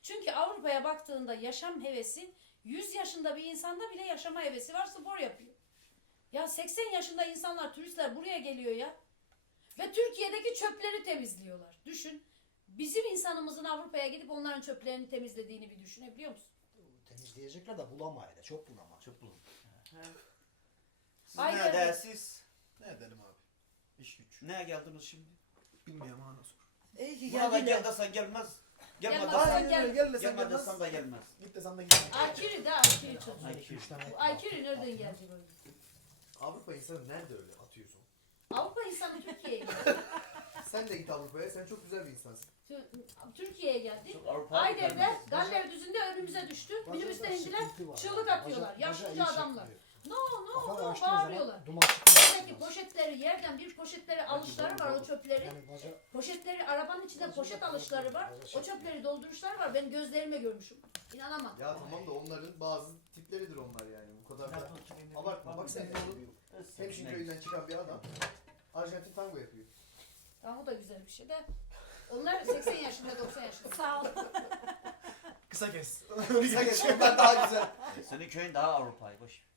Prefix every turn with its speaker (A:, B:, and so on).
A: Çünkü Avrupa'ya baktığında yaşam hevesi 100 yaşında bir insanda bile yaşama hevesi var, spor yapıyor. Ya 80 yaşında insanlar, turistler buraya geliyor ya. Ve Türkiye'deki çöpleri temizliyorlar. Düşün. Bizim insanımızın Avrupa'ya gidip onların çöplerini temizlediğini bir düşünebiliyor musun?
B: Temizleyecekler de bulamayla. Çok bulama.
C: Çok bulun. Siz
A: Aynen.
C: neredesiniz?
D: Ne edelim abi? İş güç.
C: Neye geldiniz şimdi?
D: Bilmiyorum ana sor.
B: İyi ki
C: Burada
B: geldiler.
C: gel desen gelmez. Gelme
A: Gelmez.
C: desen,
A: Aynen öyle,
D: gel desen
C: gelme
D: gelmez.
C: desen de gelmez.
D: Git desen de git.
A: Aykırı da aykırı çocuğu.
C: Aykırı.
A: Bu aykırı nereden geldi böyle?
D: Avrupa insanı nerede öyle atıyorsun?
A: Avrupa insanı Türkiye'ye geldi.
D: Sen de git Avrupa'ya. Sen çok güzel bir insansın.
A: Türkiye'ye geldi.
C: Çok Avrupa'ya
A: Ayder'de
C: gelmez.
A: Galler düzünde önümüze düştü. Minibüsten indiler. Çığlık atıyorlar. Yaşlıca adamlar. No bağırıyorlar.
B: Duman
A: Oradaki
B: çıkmıyor.
A: poşetleri yerden bir poşetleri alışları var, o çöpleri.
B: Yani
A: Poşetleri arabanın içinde poşet alışları var. O çöpleri dolduruşları var. Ben gözlerimle görmüşüm. İnanamam.
D: Ya tamam da onların bazı tipleridir onlar yani. Bu kadar da abartma. Bak sen Hemşin köyünden çıkan bir adam Arjantin tango yapıyor.
A: Tamam, o da güzel bir şey de. Onlar 80 yaşında, 90 yaşında. Sağ ol.
D: Kısa kes. Kısa kes. Onlar daha güzel.
C: Senin köyün daha Avrupa'yı boş.